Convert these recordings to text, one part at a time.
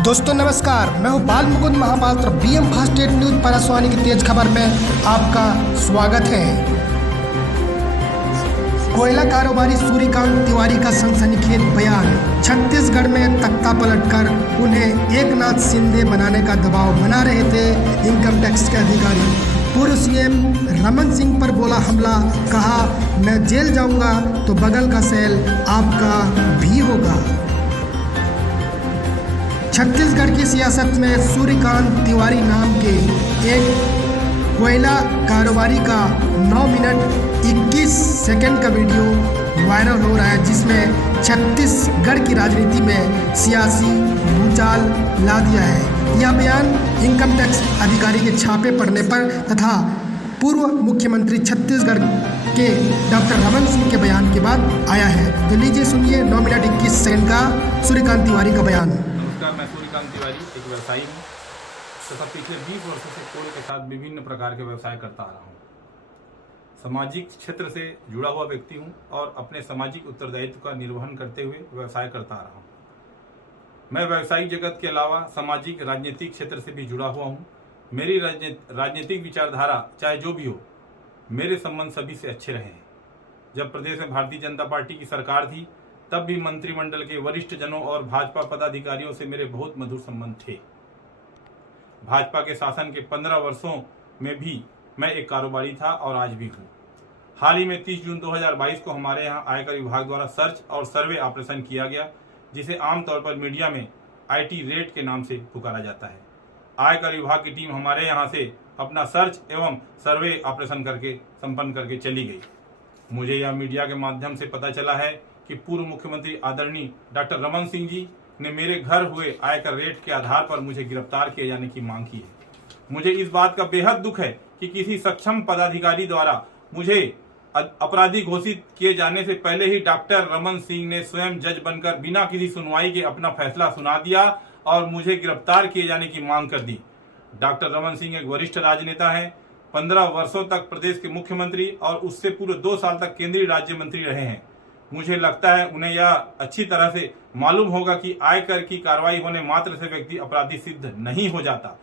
दोस्तों नमस्कार, मैं हूं Bal Mukund Mahapatra. BM fast state news पैनासोनी की तेज खबर में आपका स्वागत है। कोयला कारोबारी सूर्यकांत तिवारी का सनसनीखेज बयान। छत्तीसगढ़ में तख्ता पलटकर उन्हें एकनाथ शिंदे बनाने का दबाव बना रहे थे इनकम टैक्स के अधिकारी। पूर्व सीएम रमन सिंह पर बोला हमला, कहा मैं जेल जाऊंगा तो बगल का सेल आपका भी होगा। छत्तीसगढ़ की सियासत में सूर्यकांत तिवारी नाम के एक कोयला कारोबारी का 9 मिनट 21 सेकंड का वीडियो वायरल हो रहा है, जिसमें छत्तीसगढ़ की राजनीति में सियासी भूचाल ला दिया है। यह बयान इनकम टैक्स अधिकारी के छापे पड़ने पर तथा पूर्व मुख्यमंत्री छत्तीसगढ़ के डॉक्टर रमन सिंह के बयान के बाद आया है। तो लीजिए सुनिए 9 मिनट 21 सेकंड का सूर्यकांत तिवारी का बयान। मैं सूर्यकांत तिवारी एक व्यवसायी हूँ तथा पिछले 20 वर्षों से कोल के साथ विभिन्न प्रकार के व्यवसाय करता आ रहा हूँ। सामाजिक क्षेत्र से जुड़ा हुआ व्यक्ति हूँ और अपने सामाजिक उत्तरदायित्व का निर्वहन करते हुए व्यवसाय करता आ रहा हूँ। मैं व्यवसायिक जगत के अलावा सामाजिक राजनीतिक क्षेत्र से भी जुड़ा हुआ हूँ। मेरी राजनीतिक विचारधारा चाहे जो भी हो, मेरे संबंध सभी से अच्छे रहे हैं। जब प्रदेश में भारतीय जनता पार्टी की सरकार थी तब भी मंत्रिमंडल के वरिष्ठ जनों और भाजपा पदाधिकारियों से मेरे बहुत मधुर संबंध थे। भाजपा के शासन के 15 वर्षों में भी मैं एक कारोबारी था और आज भी हूँ। हाल ही में 30 जून 2022 को हमारे यहाँ आयकर विभाग द्वारा सर्च और सर्वे ऑपरेशन किया गया, जिसे आमतौर पर मीडिया में IT रेड के नाम से पुकारा जाता है। आयकर विभाग की टीम हमारे यहाँ से अपना सर्च एवं सर्वे ऑपरेशन संपन्न करके चली गई। मुझे यह मीडिया के माध्यम से पता चला है कि पूर्व मुख्यमंत्री आदरणीय डॉक्टर रमन सिंह जी ने मेरे घर हुए आयकर रेड के आधार पर मुझे गिरफ्तार किए जाने की मांग की है। मुझे इस बात का बेहद दुख है कि किसी सक्षम पदाधिकारी द्वारा मुझे अपराधी घोषित किए जाने से पहले ही डॉक्टर रमन सिंह ने स्वयं जज बनकर बिना किसी सुनवाई के अपना फैसला सुना दिया और मुझे गिरफ्तार किए जाने की मांग कर दी। डॉक्टर रमन सिंह एक वरिष्ठ राजनेता है। 15 वर्षों तक प्रदेश के मुख्यमंत्री और उससे पूरे 2 साल तक केंद्रीय राज्य मंत्री रहे हैं। मुझे लगता है उन्हें यह अच्छी तरह से मालूम होगा कि आयकर की कार्रवाई होने मात्र से व्यक्ति अपराधी सिद्ध नहीं हो जाता।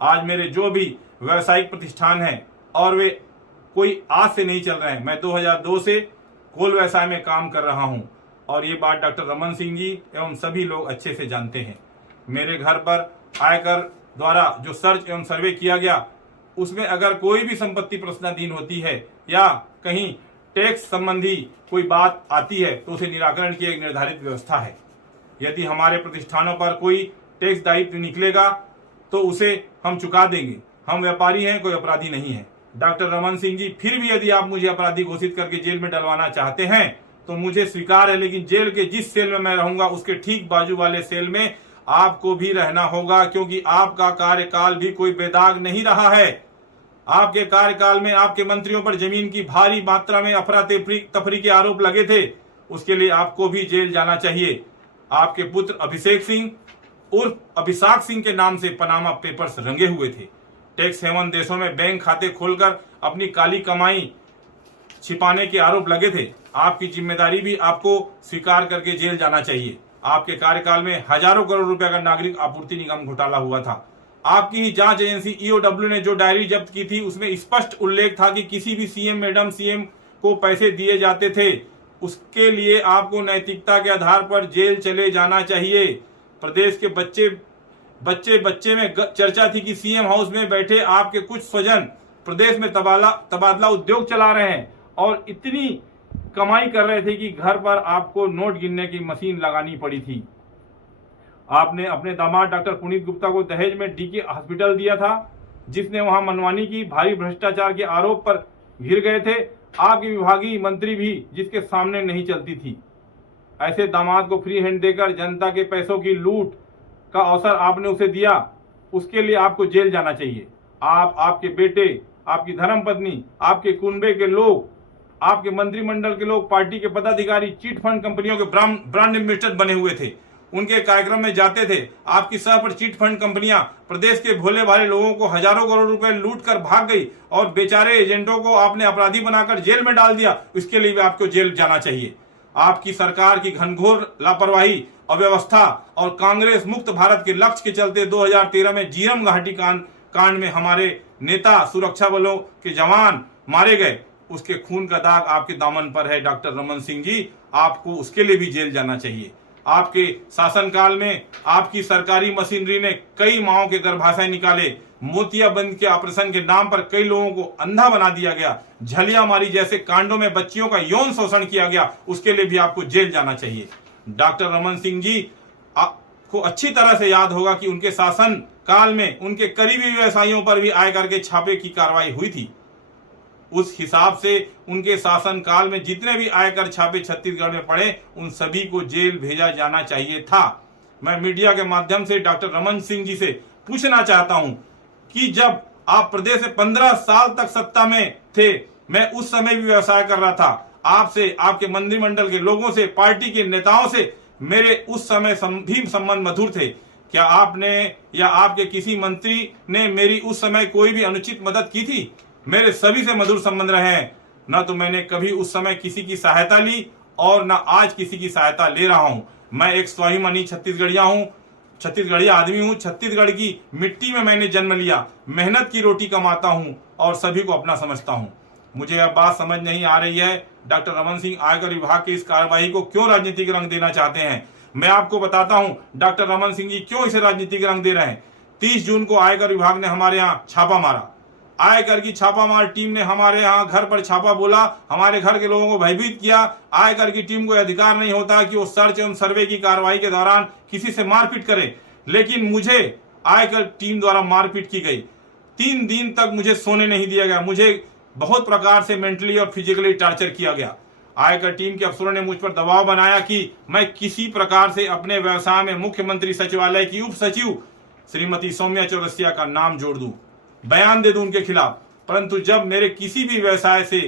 आज मेरे जो भी व्यावसायिक प्रतिष्ठान हैं और वे कोई आज से नहीं चल रहे हैं। मैं 2002 से कोल व्यवसाय में काम कर रहा हूं और ये बात डॉक्टर रमन सिंह जी एवं सभी लोग अच्छे से जानते हैं। मेरे घर पर आयकर द्वारा जो सर्च एवं सर्वे किया गया, उसमें अगर कोई भी संपत्ति प्रश्नाधीन होती है या कहीं टैक्स संबंधी कोई बात आती है तो उसे निराकरण की एक निर्धारित व्यवस्था है। यदि हमारे प्रतिष्ठानों पर कोई टैक्स दायित्व निकलेगा तो उसे हम चुका देंगे। हम व्यापारी हैं, कोई अपराधी नहीं है। डॉक्टर रमन सिंह जी, फिर भी यदि आप मुझे अपराधी घोषित करके जेल में डलवाना चाहते हैं तो मुझे स्वीकार है, लेकिन जेल के जिस सेल में मैं रहूंगा उसके ठीक बाजू वाले सेल में आपको भी रहना होगा, क्योंकि आपका कार्यकाल भी कोई बेदाग नहीं रहा है। आपके कार्यकाल में आपके मंत्रियों पर जमीन की भारी मात्रा में अफरा तफरी के आरोप लगे थे। उसके लिए आपको भी जेल जाना चाहिए। आपके पुत्र अभिषेक सिंह उर्फ अभिषाक सिंह के नाम से पनामा पेपर्स रंगे हुए थे। टैक्स हेवन देशों में बैंक खाते खोलकर अपनी काली कमाई छिपाने के आरोप लगे थे। आपकी जिम्मेदारी भी आपको स्वीकार करके जेल जाना चाहिए। आपके कार्यकाल में हजारों करोड़ रुपए का नागरिक आपूर्ति निगम घोटाला हुआ था। आपकी ही जांच एजेंसी EOW ने जो डायरी जब्त की थी उसमें स्पष्ट उल्लेख था कि किसी भी सीएम को पैसे दिए जाते थे, उसके लिए आपको नैतिकता के आधार पर जेल चले जाना चाहिए। प्रदेश के बच्चे में चर्चा थी कि सीएम हाउस में बैठे आपके कुछ स्वजन प्रदेश में तबादला उद्योग चला रहे हैं और इतनी कमाई कर रहे थे कि घर पर आपको नोट गिनने की मशीन लगानी पड़ी थी। आपने अपने दामाद डॉक्टर पुनीत गुप्ता को दहेज में DK हॉस्पिटल दिया था, जिसने वहां मनमानी की, भारी भ्रष्टाचार के आरोप पर घिर गए थे। आपकी विभागीय मंत्री भी जिसके सामने नहीं चलती थी। ऐसे दामाद को फ्री हैंड देकर जनता के पैसों की लूट का अवसर आपने उसे दिया, उसके लिए आपको जेल जाना चाहिए। आप, आपके बेटे, आपकी धर्मपत्नी, आपके कुनबे के लोग, आपके मंत्रिमंडल के लोग, पार्टी के पदाधिकारी चिट फंड कंपनियों के ब्रांड एम्बेसडर बने हुए थे। उनके कार्यक्रम में जाते थे। आपकी सह पर चिट फंड कंपनियां प्रदेश के भोले भाले लोगों को हजारों करोड़ रुपए लूट कर भाग गई और बेचारे एजेंटों को आपने अपराधी बनाकर जेल में डाल दिया। इसके लिए भी आपको जेल जाना चाहिए। आपकी सरकार की घनघोर लापरवाही अव्यवस्था और कांग्रेस मुक्त भारत के लक्ष्य के चलते 2013 में जीरम घाटी कांड में हमारे नेता, सुरक्षा बलों के जवान मारे गए, उसके खून का दाग आपके दामन पर है डॉक्टर रमन सिंह जी। आपको उसके लिए भी जेल जाना चाहिए। आपके शासनकाल में आपकी सरकारी मशीनरी ने कई माओं के गर्भाशय निकाले, मोतियाबिंद के ऑपरेशन के नाम पर कई लोगों को अंधा बना दिया गया, झलियामारी जैसे कांडों में बच्चियों का यौन शोषण किया गया, उसके लिए भी आपको जेल जाना चाहिए। डॉक्टर रमन सिंह जी को अच्छी तरह से याद होगा कि उनके शासन काल में उनके करीबी व्यवसायियों पर भी आयकर के छापे की कार्रवाई हुई थी। उस हिसाब से उनके शासन काल में जितने भी आयकर छापे छत्तीसगढ़ में पड़े, उन सभी को जेल भेजा जाना चाहिए था। मैं मीडिया के माध्यम से डॉक्टर रमन सिंह जी से पूछना चाहता हूं कि जब आप प्रदेश में 15 साल तक सत्ता में थे, मैं उस समय भी व्यवसाय कर रहा था, आपसे, आपके मंत्रिमंडल के लोगों से, पार्टी के नेताओं से मेरे उस समय भी संबंध मधुर थे। क्या आपने या आपके किसी मंत्री ने मेरी उस समय कोई भी अनुचित मदद की थी? मेरे सभी से मधुर संबंध रहे हैं। न तो मैंने कभी उस समय किसी की सहायता ली और न आज किसी की सहायता ले रहा हूं। मैं एक स्वाभिमानी छत्तीसगढ़िया आदमी हूं। छत्तीसगढ़ की मिट्टी में मैंने जन्म लिया, मेहनत की रोटी कमाता हूं और सभी को अपना समझता हूं। मुझे यह बात समझ नहीं आ रही है डॉक्टर रमन सिंह आयकर विभाग की इस कार्यवाही को क्यों राजनीतिक रंग देना चाहते हैं। मैं आपको बताता हूं डॉक्टर रमन सिंह जी क्यों इसे राजनीतिक रंग दे रहे हैं। 30 जून को आयकर विभाग ने हमारे यहाँ छापा मारा। आयकर की छापामार टीम ने हमारे यहाँ घर पर छापा बोला, हमारे घर के लोगों को भयभीत किया। आयकर की टीम को अधिकार नहीं होता कि वो सर्च एवं सर्वे की कार्रवाई के दौरान किसी से मारपीट करे, लेकिन मुझे आयकर टीम द्वारा मारपीट की गई। 3 दिन तक मुझे सोने नहीं दिया गया, मुझे बहुत प्रकार से मेंटली और फिजिकली टॉर्चर किया गया। आयकर टीम के अफसरों ने मुझ पर दबाव बनाया कि मैं किसी प्रकार से अपने व्यवसाय में मुख्यमंत्री सचिवालय की उप सचिव श्रीमती सौम्या चौरसिया का नाम जोड़ दूं, बयान दे दूं उनके खिलाफ। परंतु जब मेरे किसी भी व्यवसाय से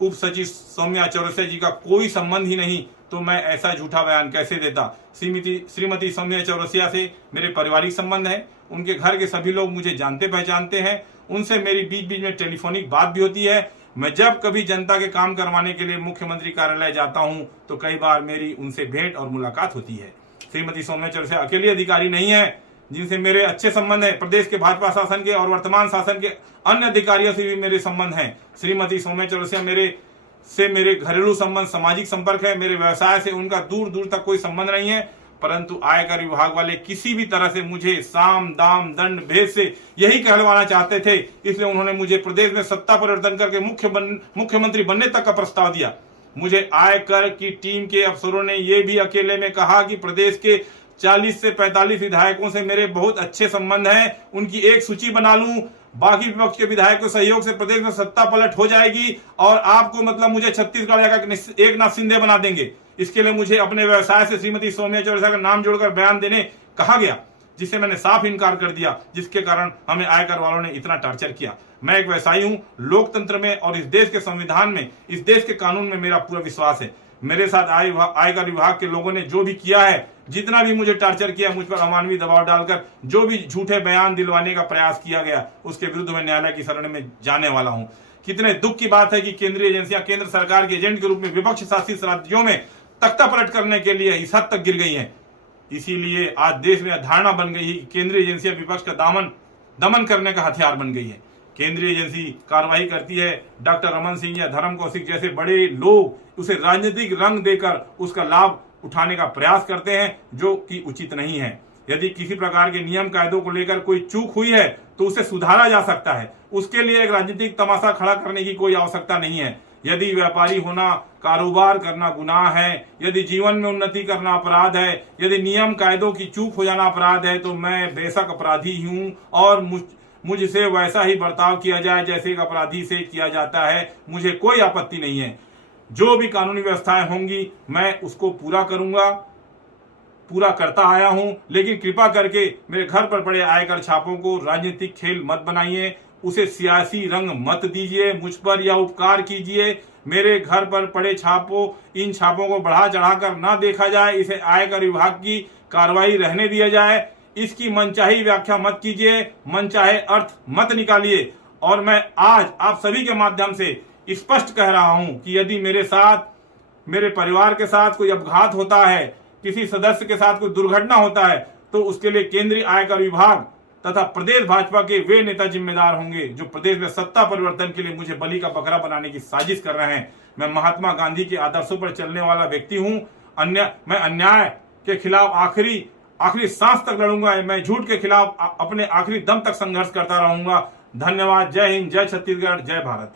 उप सचिव सौम्या चौरसिया जी का कोई संबंध ही नहीं, तो मैं ऐसा झूठा बयान कैसे देता। श्रीमती सौम्या चौरसिया से मेरे पारिवारिक संबंध है, उनके घर के सभी लोग मुझे जानते पहचानते हैं, उनसे मेरी बीच बीच में टेलीफोनिक बात भी होती है। मैं जब कभी जनता के काम करवाने के लिए मुख्यमंत्री कार्यालय जाता हूं, तो कई बार मेरी उनसे भेंट और मुलाकात होती है। श्रीमती सौम्या चौरसिया अकेली अधिकारी नहीं है जिनसे मेरे अच्छे संबंध है, प्रदेश के भाजपा शासन के और वर्तमान शासन के अन्य अधिकारियों से भी मेरे संबंध हैं। श्रीमती सौम्या चौरसिया मेरे घरेलू संबंध, सामाजिक संपर्क है, मेरे व्यवसाय से उनका दूर दूर तक कोई संबंध नहीं है। परंतु आयकर विभाग वाले किसी भी तरह से मुझे साम दाम दंड भेद से यही कहलवाना चाहते थे, इसलिए उन्होंने मुझे प्रदेश में सत्ता परिवर्तन करके मुख्यमंत्री बनने तक का प्रस्ताव दिया। मुझे आयकर की टीम के अफसरों ने यह भी अकेले में कहा कि प्रदेश के 40 से 45 विधायकों से मेरे बहुत अच्छे संबंध हैं, उनकी एक सूची बना लूं, बाकी विपक्ष के विधायक के सहयोग से प्रदेश में सत्ता पलट हो जाएगी और आपको मतलब मुझे छत्तीसगढ़ का एकनाथ शिंदे बना देंगे। इसके लिए मुझे अपने व्यवसाय से श्रीमती सौम्या चौरसिया का नाम जोड़कर बयान देने कहा गया, जिससे मैंने साफ इनकार कर दिया, जिसके कारण हमें आयकर वालों ने इतना टॉर्चर किया। मैं एक व्यवसायी हूं, लोकतंत्र में और इस देश के संविधान में, इस देश के कानून में मेरा पूरा विश्वास है। मेरे साथ आयकर विभाग के लोगों ने जो भी किया है, जितना भी मुझे टॉर्चर किया, मुझ पर अमानवीय दबाव डालकर जो भी झूठे बयान दिलवाने का प्रयास किया गया, उसके विरुद्ध मैं न्यायालय की शरण में जाने वाला हूं। कितने दुख की बात है कि केंद्रीय एजेंसियां केंद्र सरकार के एजेंट के रूप में विपक्ष शासित राज्यों में तख्ता पलट करने के लिए इस हद तक गिर गई हैं। इसीलिए आज देश में धारणा बन गई है कि केंद्रीय एजेंसियां विपक्ष का दमन करने का हथियार बन गई है। केंद्रीय एजेंसी कार्रवाई करती है, डॉक्टर रमन सिंह या धर्म कौशिक जैसे बड़े लोग उसे राजनीतिक रंग देकर उसका लाभ उठाने का प्रयास करते हैं, जो कि उचित नहीं है। यदि किसी प्रकार के नियम कायदों को लेकर कोई चूक हुई है तो उसे सुधारा जा सकता है, उसके लिए एक राजनीतिक तमाशा खड़ा करने की कोई आवश्यकता नहीं है। यदि व्यापारी होना, कारोबार करना गुनाह है, यदि जीवन में उन्नति करना अपराध है, यदि नियम कायदों की चूक हो जाना अपराध है, तो मैं बेशक अपराधी हूं और मुझसे वैसा ही बर्ताव किया जाए जैसे एक अपराधी से किया जाता है, मुझे कोई आपत्ति नहीं है। जो भी कानूनी व्यवस्थाएं होंगी मैं उसको पूरा करूंगा, पूरा करता आया हूं। लेकिन कृपा करके मेरे घर पर पड़े आयकर छापों को राजनीतिक खेल मत बनाइए, उसे सियासी रंग मत दीजिए, मुझ पर यह उपकार कीजिए। मेरे घर पर पड़े इन छापों को बढ़ा चढ़ाकर ना देखा जाए, इसे आयकर विभाग की कार्रवाई रहने दिया जाए। इसकी मनचाही व्याख्या मत कीजिए, मनचाहे अर्थ मत निकालिए। और मैं आज आप सभी के माध्यम से स्पष्ट कह रहा हूं कि यदि मेरे साथ, मेरे परिवार के साथ कोई अपघात होता है, किसी सदस्य के साथ कोई दुर्घटना होता है तो उसके लिए केंद्रीय आयकर विभाग तथा प्रदेश भाजपा के वे नेता जिम्मेदार होंगे जो प्रदेश में सत्ता परिवर्तन के लिए मुझे बलि का बकरा बनाने की साजिश कर रहे हैं। मैं महात्मा गांधी के आदर्शों पर चलने वाला व्यक्ति हूं। मैं अन्याय के खिलाफ आखिरी सांस तक लड़ूंगा। मैं झूठ के खिलाफ अपने आखिरी दम तक संघर्ष करता रहूंगा। धन्यवाद। जय हिंद, जय छत्तीसगढ़, जय भारत।